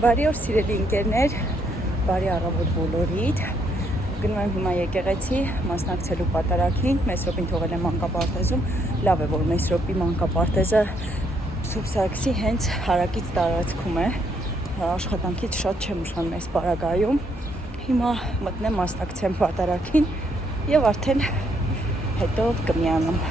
Բարի օր սիրելի ընկերներ, բարի առավոտ բոլորիդ։ Գնում եմ հիմա եկեղեցի մասնակցելու պատարագին, Մեսրոպին թողել եմ մանկապարտեզում, լավ է որ Մեսրոպի մանկապարտեզը Սուրբ Սարգսի հենց հարակից տարածքում է, աշխատանքից շատ չեմ ուշանում այս պարագայում, հիմա մտնեմ մասնակցեմ պատարագին և արդեն հետո կմիանամ։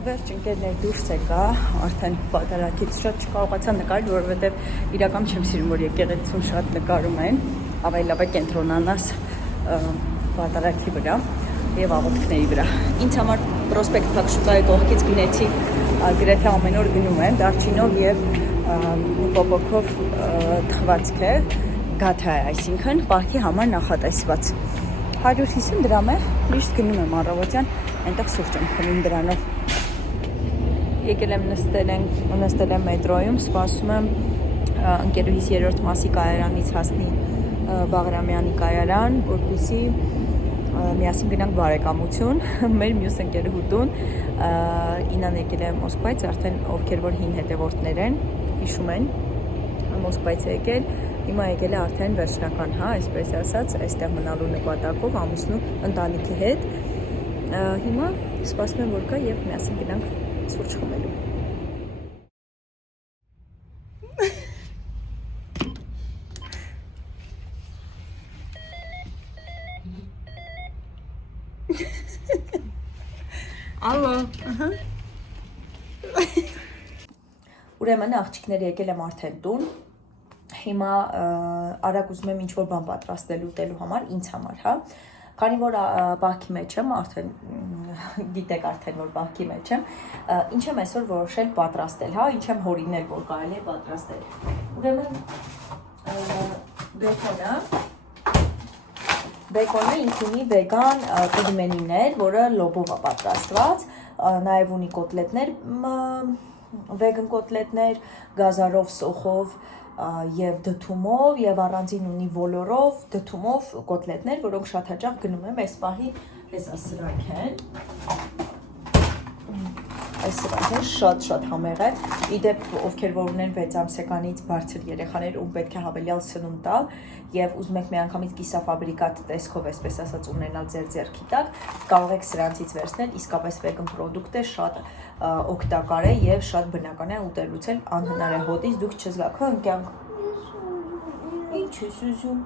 Վերջ ընկերներ դուրս եկա, արդեն պատարագից շատ չկարողացա նկարել, որովհետև իրական չեմ սիրում, որ եկեղեցում շատ նկարում են, ավելի լավ է կենտրոնանաս պատարագի վրա և աղոթքների վրա։ Ինձ համար Պրոսպեկտ Փակշուկայի կողքից գնեցի, գրեթե ամեն օր գնում եմ, դարչինով և պոպոկով թխվածք է, գաթա է, այսինքն պահքի համար նախատեսված։ 150 դրամ է, միշտ գնում եմ առավոտյան, այնտեղ սուրճ եմ խմում դրանով։ Եկել եմ նստել եմ մետրոյում, սպասում եմ ընկերուհիս 3-րդ մասի կայարանից հասնի Բաղրամյանի կայարան, որպեսզի միասին գնանք բարեկամություն, մեր մյուս ընկերուհուտուն, Ինան եկել է Մոսկվայից, արդեն ովքեր որ հին հետևորդներ են, հիշում են, Մոսկվայից է եկել, հիմա եկել է արդեն վերջնական, այսպես ասած, այստեղ մնալու նպատակով ամուսնու ընտանիքի հետ, հիմա սպասում եմ որ գա և միասին գնանք սուրճ խմելու։ Ալո, ուրեմն աղջիկները եկել եմ արդեն տուն, հիմա արագ ուզում եմ ինչ-որ բան պատրաստել ուտելու համար, ինձ համար, Քանի որ բահքի մեջ եմ, արդեն գիտեք արդեն որ բահքի մեջ եմ, ինչ եմ այսօր որոշել պատրաստել, ինչ եմ հորինել, որ կարելի է պատրաստել։ Ուրեմն բեկոնը ինձ ունի վեգան պիլմենիներ, որը լոբով է պատրաստված, նաև ունի կոտլետներ, վեգան կոտլետներ, գազարով, սոխով, և դդումով և առանձին ունի ոլորով, դդումով կոտլետներ, որոնք շատ հաճախ գնում եմ այս պահի, այս սրանք են, այս սրանք են շատ համեղ է, իդեպ ովքեր որ ունեն 6 ամսեկանից բարձր երեխաներ, ում պետք է հավելյալ սնունդ տալ և ուզում եք միանգամից կիսաֆաբրիկատ տեսքով, այսպես ասած, ունենալ ձեր ձեռքի տակ, կարող եք սրանցից վերցնել, իսկապես վեգան պրոդուկտ է, շատ օգտակար է և շատ բնական է ուտելուց էլ անհնար է հոտից, դուք չզգաք, ընկյանք։ Ինչ ես ուզում։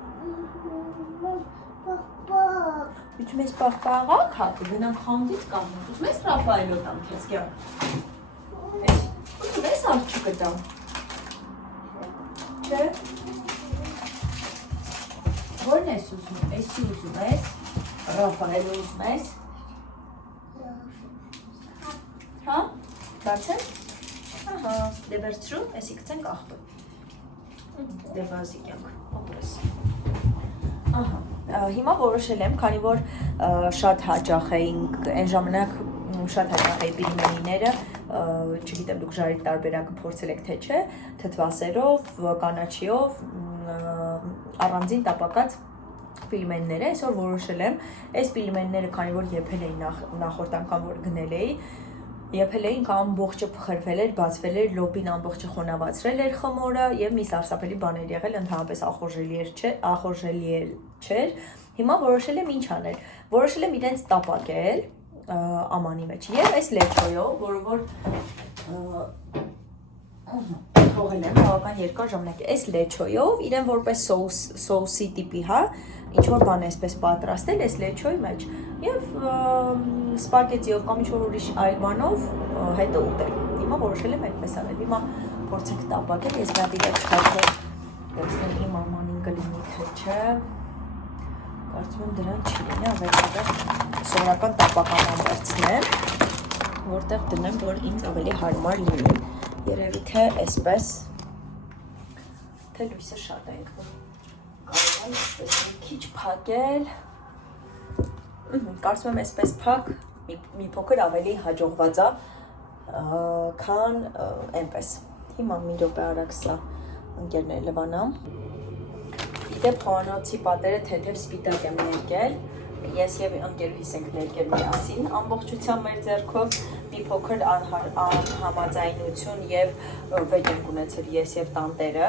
Ուզում ես պաղպաղակ հատը, գնանք խանդից կամում, ուզում ես Ռաֆայելոտ ամ քեզ կյամ։ Ուզում ես աղջիկը տամ։ Չէ։ Որն ես ուզում, էսի ուզում ես, Ռաֆայելը ուզում ես։ Հա, բացեմ։ Ահա, դե վերցրու, էսի կծենք աղբը։ Դե վազի կյանք, ապրես։ Ահա, հիմա որոշել եմ, քանի որ շատ հաճախ էինք, այն ժամանակ շատ հաճախ էի պիլմենիները, չգիտեմ դուք ժարի տարբերակը փորձել եք թե չէ, թթվասերով, կանաչիով, առանձին տապակած պիլմեններ է, այսօր որոշել եմ, այս պիլմենները քանի որ եփել էի նախորդ անգամ որ գնել էի, եփել էինք ամբողջը փխրվել էր, բացվել էր, լոբին ամբողջը խոնավացրել էր խմորը և մի սարսափելի բաներ եղել, ընդհանրապես ախորժելի չէր, հիմա որոշել եմ ինչ անել, որոշել եմ իրենց տապակել ամանի մեջ և այս լեչոյով, որը որ թողել եմ բավական երկար ժամանակ։ Այս լեչոյով իրեն որպես սոուսի տիպի, հա, ինչ որ բան էսպես պատրաստել այս լեչոյի մեջ եւ սպագետիով կամ ինչ որ ուրիշ այլ բանով հետո ուտել։ Հիմա որոշել եմ այդպես անել։ Հիմա փորձենք տապակել, ես դա դիպ չքայքել։ Տեսնեմ իմ մամանին կլինի թե չէ։ Կարծում եմ դրան չի լինի, ավելի սովորական տապական վերցնեմ, որտեղ դնեմ, որ ինձ ավելի հարմար լինի։ Երևի թե այսպես, թե լույսը շատ ենք, կարող եմ այսպես մի քիչ փակել, կարծում եմ այսպես փակ, մի փոքր ավելի հաջողված է, քան այնպես։ Հիմա մի րոպե արագ սա ընկերներ լվանամ։ Իդեպ խոհանոցի պատերը թեթև սպիտակ եմ ներկել, ես և ընկերուհիս ենք ներկել միասին ամբողջությամբ մեր ձեռքով, մի փոքր անհամաձայնություն և վեճ ենք ունեցել ես և տանտերը։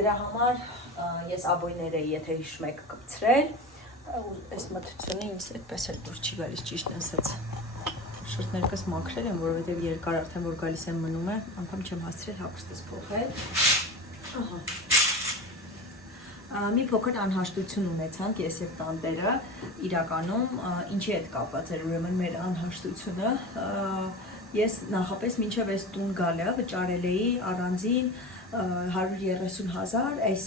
Դրա համար ես աբոյներ էի, եթե հիշում եք, կպցրել, այս մթությունը ինձ այդպես էլ դուր չի գալիս, ճիշտն ասած։ Շրթներկս մաքրել եմ, որովհետև երկար արդեն որ գալիս եմ մնում է, անգամ չեմ հասցրել հագուստս փոխել։ Մի փոքր անհաշտություն ունեցանք ես և տանտերը, իրականում ինչի հետ կապված էր ուրեմն մեր անհաշտությունը, ես նախապես մինչև այս տուն գալը վճարել էի առանձին 130,000 այս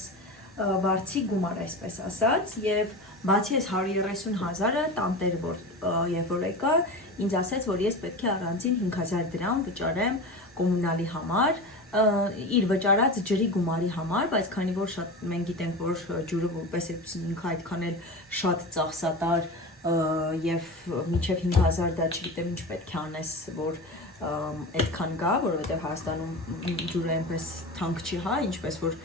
վարձի գումար այսպես ասած և բացի այս 130,000-ը տանտերը երբ որ եկա ինձ ասեց, որ ես պետք է առանձին 5,000 դրամ վճարեմ կոմունալի համար իր վճարած ջրի գումարի համար, բայց քանի որ շատ մենք գիտենք, որ ջուրը որպես ինքը այդքան էլ շատ ծախսատար եւ մինչեւ 5,000 դա չգիտեմ ինչ պետք է անես, որ այդքան գա, որովհետեւ Հայաստանում ջուրը այնպես թանկ չի, հա, ինչպես որ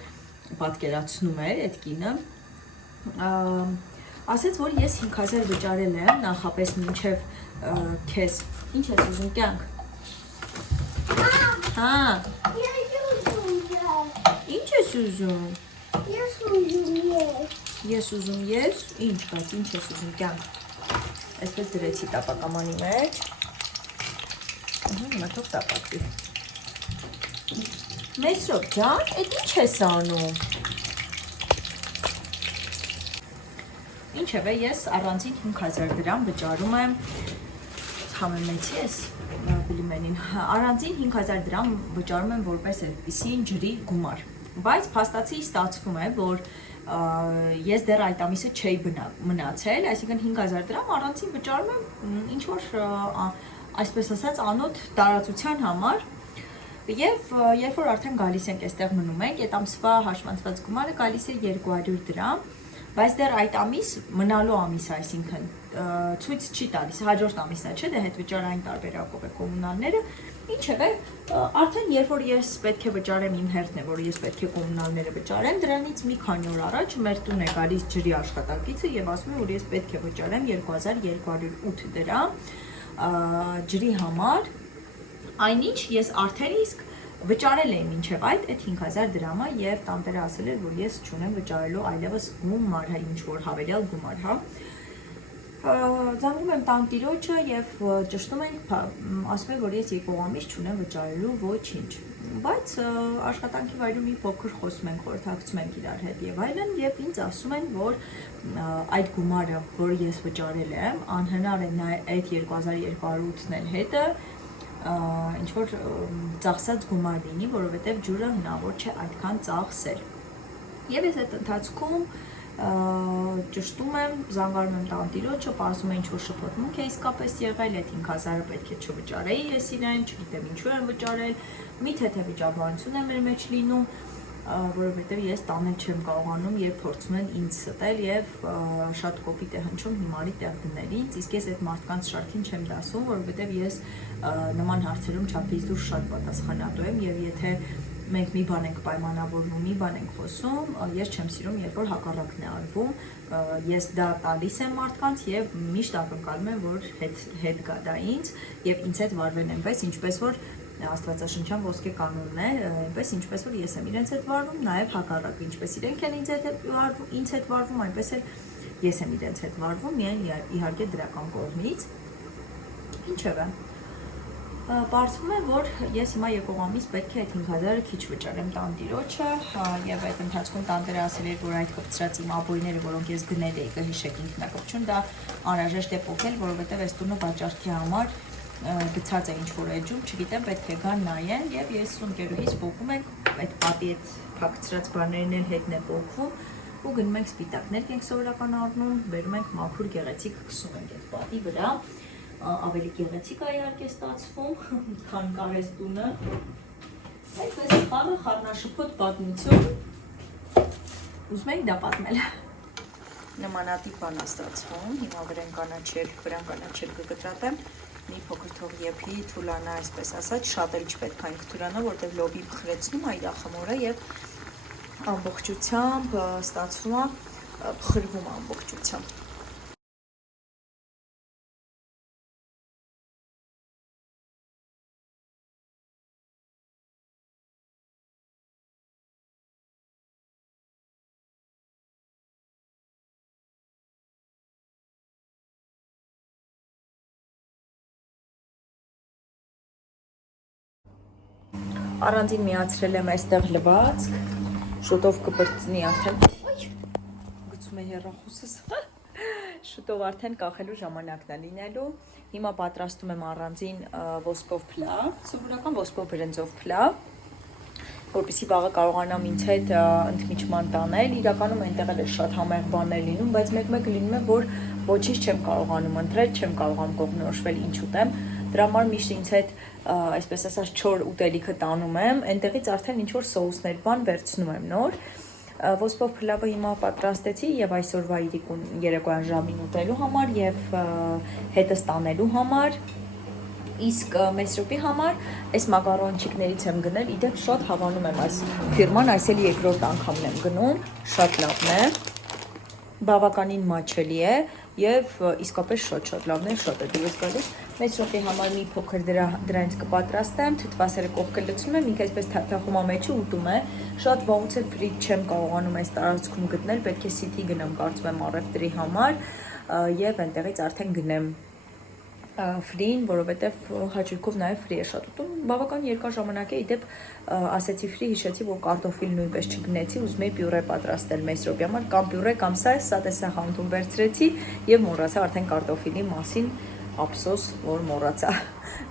պատկերացնում էր այդ կինը։ Ասեց, որ ես 5,000 վճարել եմ նախապես մինչեւ քեզ։ Ինչ ես ուզում կյանք։ Հա։ Ինչ ես ուզում։ Ես ուզում ես։ Ես ուզում ես։ Ինչ, բայց ինչ ես ուզում կյանք։ Այսպես դրեցի տապակամանի մեջ։ Հիմա թող տապակվի։ Մեսրոպ ջան, այդ ինչ ես անում։ Ինչևէ, ես առանձին 5,000 դրամ վճարում եմ համեմեցի ես բիլիմենին, առանձին 5,000 դրամ վճարում եմ որպես այդպիսի ջրի գումար, բայց փաստացի ստացվում է, որ ես դեռ այդ ամիսը չէի մնացել, այսինքն 5,000 դրամ առանձին վճարում եմ ինչ-որ այսպես ասած անոտ տարածության համար և երբ որ արդեն գալիս ենք այստեղ մնում ենք, այդ ամսվա հաշվանցված գումարը գալիս է 200 դրամ, բայց դեռ այդ ամիս մնալու ամիս է, այսինքն ցույց չի տալիս, հաջորդ ամիսն է, չէ, դե հետ վճարային տարբերակով է կոմունալները, ինչևէ, արդեն երբ որ ես պետք է վճարեմ իմ հերթն է, որ ես պետք է կոմունալները վճարեմ, դրանից մի քանի օր առաջ մեր տուն է գալիս ջրի աշխատակիցը և ասում է, որ ես պետք է վճարեմ 2208 դրամ ջրի համար, այնինչ ես արդեն իսկ վճարել եմ մինչև այդ 5,000 դրամը և տանտերը ասել էր, որ ես չունեմ վճարելու այլևս գումար, ինչ որ հավելյալ գումար, հա։ Ձանգում եմ տանտիրոջը և ճշտում ենք, ասում եմ, որ ես եկող ամիս չունեմ վճարելու ոչինչ, բայց աշխատանքի վայրում մի փոքր խոսում ենք, խորհրդակցում ենք իրար հետ և այլն և ինձ ասում են, որ այդ գումարը, որ ես վճարել եմ, անհնար է այդ 2208-ն էլ հետը ինչ-որ ծախսած գումար լինի, որովհետև ջուրը հնարավոր չէ այդքան ծախսել։ Եվ ես այդ ընթացքում ճշտում եմ, զանգարում եմ տանտիրոջը, պարզում է ինչ-որ շփոթմունք է իսկապես եղել, այդ 5,000-ը պետք է չվճարեի ես իրեն, չգիտեմ ինչու եմ վճարել, մի թեթև վիճաբանություն է մեր մեջ լինում, որովհետև ես տանել չեմ կարողանում, երբ փորձում են ինձ ստել և շատ կոպիտ է հնչում հիմարի տեղ դնել ինձ, իսկ ես այդ մարդկանց շարքին չեմ դասում, որովհետև ես նման հարցերում չափից դուրս շատ պատասխանատու եմ և եթե մենք մի բան ենք պայմանավորվում, մի բան ենք խոսում, ես չեմ սիրում, երբ որ հակառակն է արվում, ես դա տալիս եմ մարդկանց և միշտ ակնկալում եմ, որ հետ գա դա ինձ և ինձ հետ վարվեն այնպես, ինչպես որ Աստվածաշնչյան ոսկե կանոնն է, այնպես ինչպես որ ես եմ իրենց հետ վարվում, նաև հակառակը, ինչպես իրենք են ինձ հետ վարվում, այնպես էլ ես եմ իրենց հետ վարվում, միայն իհարկե դրական կողմից։ Ինչևէ, Պարզվում է, որ ես հիմա եկող ամիս պետք է այդ 5000-ը քիչ վճարեմ տանտիրոջը եւ այդ ընթացքում տանտերը ասել էր, որ այդ կպցրած իմ աբոյները, որոնք ես գնել էի, կհիշեք ինքնակոչություն, դա անհրաժեշտ է փոխել, որովհետեւ այս տունը վաճառքի համար գցած է ինչ-որ էջում, չգիտեմ, պետք է գան նայեն եւ ես ու ընկերուհիս փոխում ենք այդ պատի այդ փակցրած բաներն էլ հետն է փոխվում ու գնում ենք սպիտակներ ենք սովորական առնում, բերում ենք մաքուր գեղեցիկ քսում ենք այդ պատի վրա, ավելի գեղեցիկ է իհարկե ստացվում, քան կարես տունը, այդպես խաղը խառնաշփոթ պատմություն, ուզում եք դա պատմել։ Նմանատիպ բան է ստացվում, հիմա վրան կանաչել կկտրատեմ, մի փոքր թող եփի, թուլանա, այսպես ասած, շատ էլ չպետք է ինքը թուլանա, որտեղ լոբի փխրեցնում է իր ախմորը եւ ամբողջությամբ ստացվում է փխրվում ամբողջությամբ։ Առանձին միացրել եմ այստեղ լվացք, շուտով կբրծնի արդեն, գցում է հեռախոսս, շուտով արդեն կախելու ժամանակն է լինելու, հիմա պատրաստում եմ առանձին ոսկով փլավ, սովորական ոսկով բրնձով փլավ, որպեսզի վաղը կարողանամ ինձ հետ ընդմիջման տանել, իրականում այնտեղ էլ շատ համեղ բաներ լինում, բայց մեկ-մեկ լինում է, որ ոչինչ չեմ կարողանում ընտրել, չեմ կարողանում կողմնորոշվել ինչ ուտեմ, դրա համար միշտ ինձ հետ այսպես ասած չոր ուտելիքը տանում եմ, այնտեղից արդեն ինչ-որ սոուսներ բան վերցնում եմ նոր, ոսկով փլավը հիմա պատրաստեցի եւ այսօրվա երեկոյան ժամին ուտելու համար եւ հետս տանելու համար, իսկ մեսրոպի համար այս մակարոնչիկներից եմ գնել, իդեպ շատ հավանում եմ այս ֆիրման, այս էլի երկրորդ անգամն եմ գնում, շատ լավն է, բավականին մաչելի է եւ իսկապես շատ լավն է, շատ է դուրս գալիս։ Մեսրոպի համար մի փոքր դրանից կպատրաստեմ, թթվասերը կողքը լցնում եմ, ինքը այսպես թաթախում է մեջը ուտում է, շատ վաղուց է ֆրիտ չեմ կարողանում այս տարածքում գտնել, պետք է սիթի գնամ, կարծում եմ առևտրի համար եւ այնտեղից արդեն գնեմ ֆրին, որովհետև հաճույքով նաև ֆրի է շատ ուտում, բավական երկար ժամանակ է, իդեպ ասեցի ֆրի, հիշեցի, որ կարտոֆիլ նույնպես չգնեցի, ուզում էի պյուրե պատրաստել մեսրոպի համար, կամ պյուրե, կամ սա տեսախանութում վերցրեցի եւ մոռացա արդեն կարտոֆիլի մասին, ափսոս, որ մոռացա,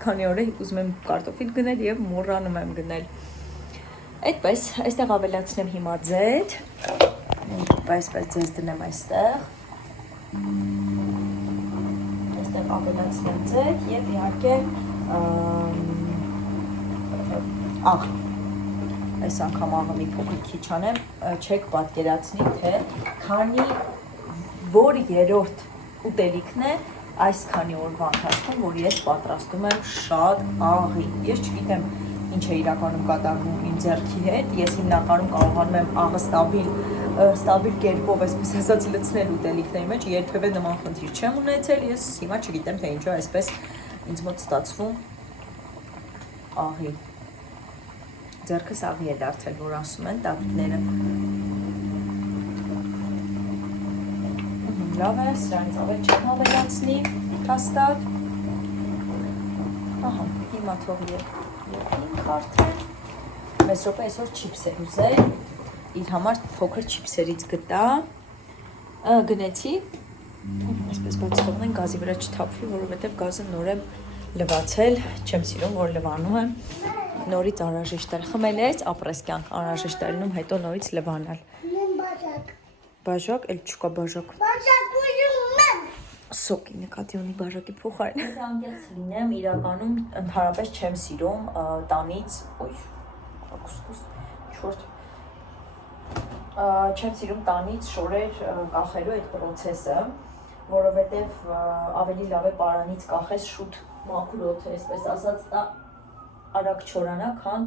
քանի օր է ուզում եմ կարտոֆիլ գնել եւ մոռանում եմ գնել։ Այդպես, այստեղ ավելացնեմ հիմա ձեթ, այսպես ձեզ դնեմ այստեղ ավելացնեմ ձեթ եւ իհարկե աղ, այս անգամ աղը մի փոքր քիչ անեմ, չեք պատկերացնի, թե քանի որ երրորդ ուտելիքն է այս քանի օրվա ընթացքում, որ ես պատրաստում եմ շատ աղի, ես չգիտեմ ինչ է իրականում կատարվում իմ ձեռքի հետ, ես հիմնականում կարողանում եմ աղը ստաբիլ կերպով այսպես ասած լցնել ուտելիքների մեջ, երբևէ նման խնդիր չեմ ունեցել, ես հիմա չգիտեմ թե ինչու այսպես ինձ մոտ ստացվում աղի, ձեռքս աղի է դարձել, որ ասում են տատիկները, լավ է, սրանից ավել չեմ ավելացնի, հաստատ, ահա, հիմա թող երկինք արդեն, մեսրոպը այսօր չիպս էր ուզել, իր համար փոքր չիպսերից գնեցի, այսպես բայց թողնեն գազի վրա չթափվի, որովհետև գազը նոր եմ լվացել, չեմ սիրում, որ լվանում եմ, նորից անհրաժեշտ է խմել ես, ապրես կյանք անհրաժեշտ է լինում, հետո նորից լվանալ։ Բաժակ, էլ չկա բաժակ։ Սոկի նկատի ունի բաժակի փոխարեն։ Եթե անկեղծ լինեմ, իրականում ընդհանրապես չեմ սիրում տանից, չեմ սիրում տանից շորեր կախելու այդ պրոցեսը, որովհետև ավելի լավ է պարանից կախես շուտ մաքուր օդը, այսպես ասած, դա արագ չորանա, քան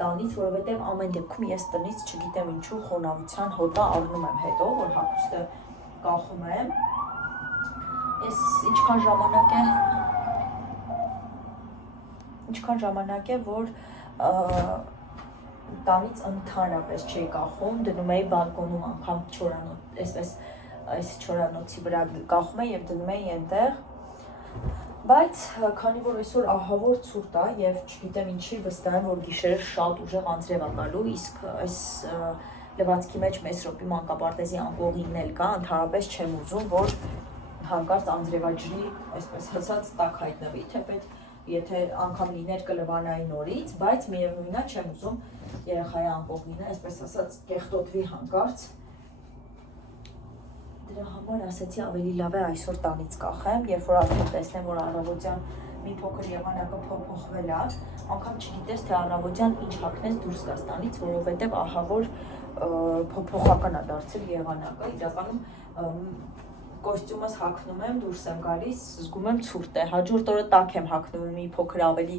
տանից, որովհետև ամեն դեպքում ես տնից չգիտեմ ինչու խոնավության հոտը առնում եմ հետո, որ հագուստը կախում եմ, ես ինչքան ժամանակ է, որ տանից ընդհանրապես չէի կախում, դնում էի բալկոնում անգամ չորանոց, այսպես այս չորանոցի վրա կախում էի և դնում էի այնտեղ, Բայց քանի որ այսօր ահավոր ցուրտ է եւ չգիտեմ ինչի վստահ եմ որ գիշերը շատ ուժեղ անձրև է գալու, իսկ այս լվացքի մեջ Մեսրոպի մանկապարտեզի ամբողջին էլ կա, ընդհանրապես չեմ ուզում որ հանկարծ անձրևաջրի, այսպես ասած, տակ հայտնվի, թեպետ եթե անգամ լիներ կլվանայի նորից, բայց միևնույնն է չեմ ուզում երեխայի ամբողջինը, այսպես ասած, կեղտոտվի հանկարծ։ Դրա համար ասացի ավելի լավ է այսօր տանից կախեմ, երբ որ արդեն տեսնեմ, որ առավոտյան մի փոքր եղանակը փոփոխվել է, անգամ չգիտես թե առավոտյան ինչ հագնես դուրս գաս տանից, որովհետև ահա որ փոփոխական է դարձել եղանակը, իրականում կոստյումս հագնում եմ, դուրս եմ գալիս, զգում եմ ցուրտ է, հաջորդ օրը տաք եմ հագնում, մի փոքր ավելի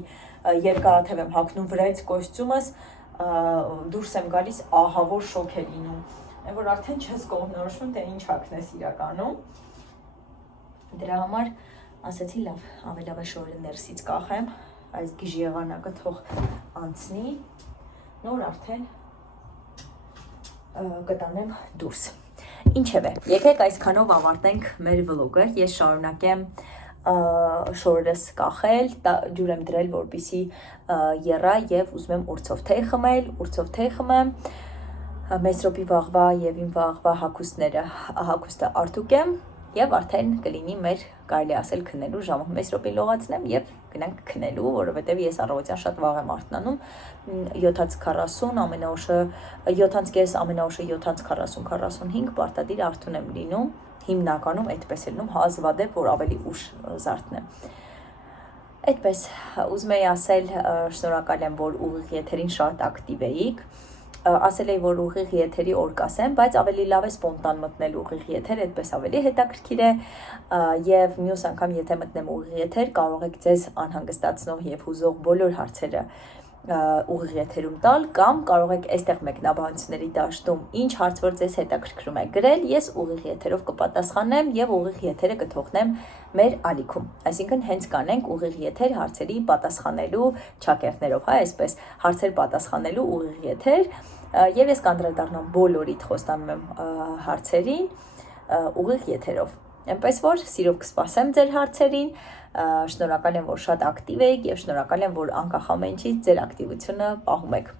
երկարաթև եմ հագնում վրայից կոստյումս, դուրս եմ գալիս, ահա որ շոկ է լինում։ Այն որ արդեն չես կողմնորոշվում, թե ինչ հագնես իրականում։ Դրա համար ասացի լավ, ավելավեշ օրը ներսից կախեմ, այս գիժ եղանակը թող անցնի, նոր արդեն կտանեմ դուրս։ Ինչևէ, եկեք այսքանով ավարտենք մեր վլոգը, ես շարունակեմ շորերս կախել, ջուր եմ դրել, որպեսզի եռա եւ ուզում եմ ուրցով թեյ խմել, ուրցով թեյ խմեմ, Մեսրոպի վաղվա եւ իմ վաղվա հագուստը արտուկեմ եւ արդեն կլինի մեր կարելի ասել քնելու ժամը։ Մեսրոպին լողացնեմ եւ գնանք քնելու, որովհետեւ ես առավոտյան շատ վաղ եմ արթնանում 7:40, ամենաուշը 7:30, ամենաուշը 7:40-45 պարտադիր արթուն եմ լինում, հիմնականում այդպես է լինում, հազվադեպ որ ավելի ուշ զարթնեմ։ Այդպես ուզում եի ասել շնորհակալ եմ որ ուղիղ եթերին շատ ակտիվ էիք, ասել էի որ ուղիղ եթերի օր կասեմ, բայց ավելի լավ է սպոնտան մտնել ուղիղ եթեր, այդպես ավելի հետաքրքիր է եւ մյուս անգամ եթե մտնեմ ուղիղ եթեր, կարող եք ձեզ անհանգստացնող եւ հուզող բոլոր հարցերը ուղիղ եթերում տալ կամ կարող եք այստեղ մեկնաբանությունների դաշտում ինչ հարց որ ձեզ հետաքրքրում է գրել, ես ուղիղ եթերով կպատասխանեմ եւ ուղիղ եթերը կթողնեմ մեր ալիքում։ Այսինքն հենց կանենք ուղիղ եթեր հարցերի պատասխանելու ճակերտներով, հա, այսպես հարցեր պատասխանելու ուղիղ եթեր եւ ես կանդրադառնամ բոլորիդ խոստանում եմ հարցերին ուղիղ եթերով։ Այնպես որ սիրով կսպասեմ ձեր հարցերին, շնորհակալ եմ որ շատ ակտիվ եք եւ շնորհակալ եմ որ անկախ ամեն ինչից ձեր ակտիվությունը պահում եք։